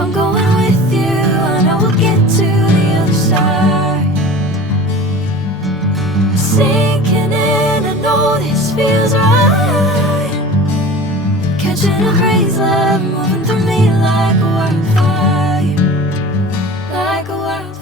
I'm going with you, I know we'll get to the other side. Sinking in, I know this feels right. Catching a crazy love moving through me like a wildfire, like a wildfire.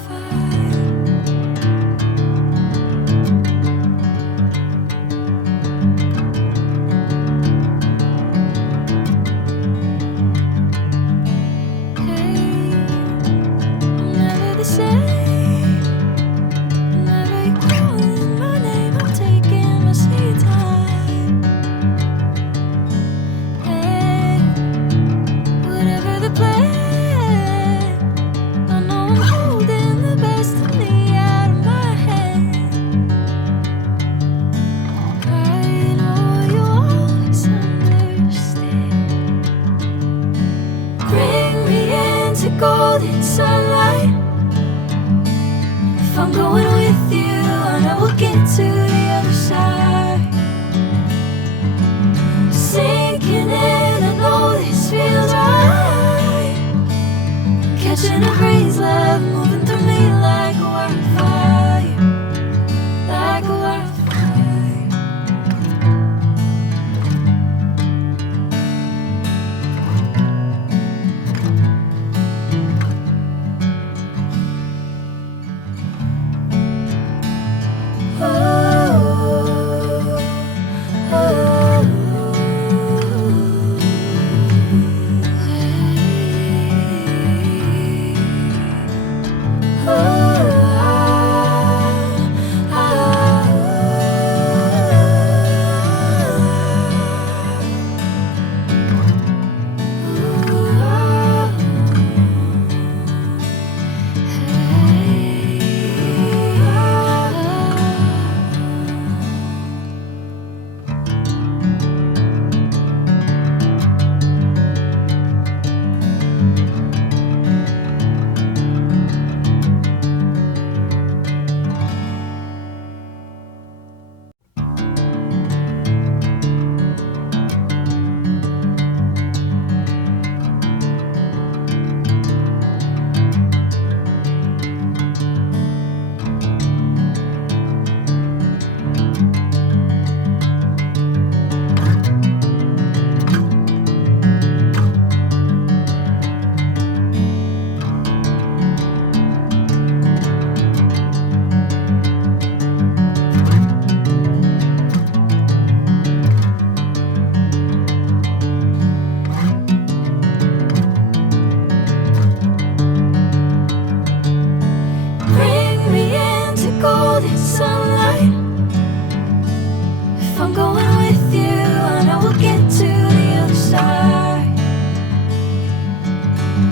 Golden sunlight. If I'm going with you, I know we'll get to the other side. Sinking in, I know this feels right. Catching a crazy love moving through me like a wildfire, like a wildfire.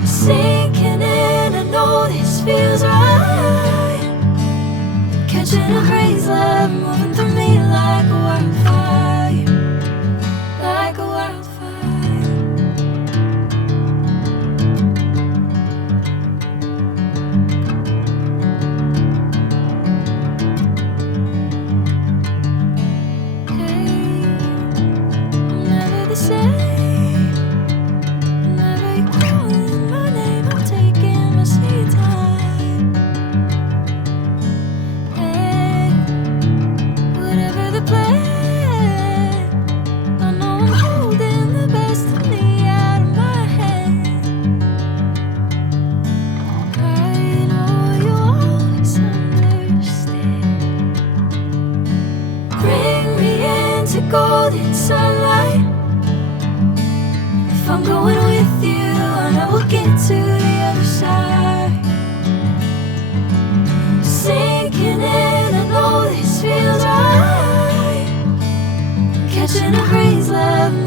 Sinking in, I know this feels right. Catching a crazy love moving through me like a wildfire, like a wildfire. Hey, I'm never the same. Golden sunlight. If I'm going with you, I know we'll get to the other side. Sinking in, I know this feels right. Catching a crazy love.